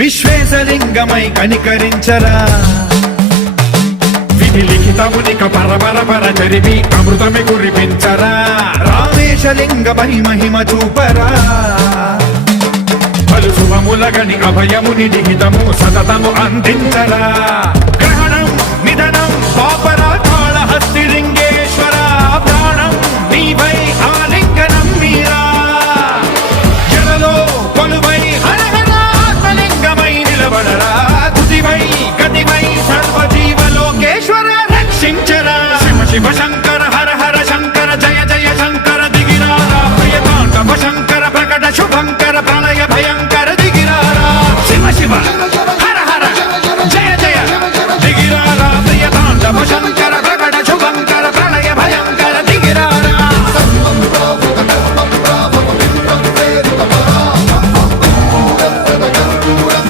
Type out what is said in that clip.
విశ్వేశలింగమై కనికరించరా విధి లిఖితమునిక పరపర జరిపి అమృతమి కురిపించరా రామేశలింగమై మహిమ చూపరా పలు శుభములగని అభయముని లిఖితము సతతము అందించరా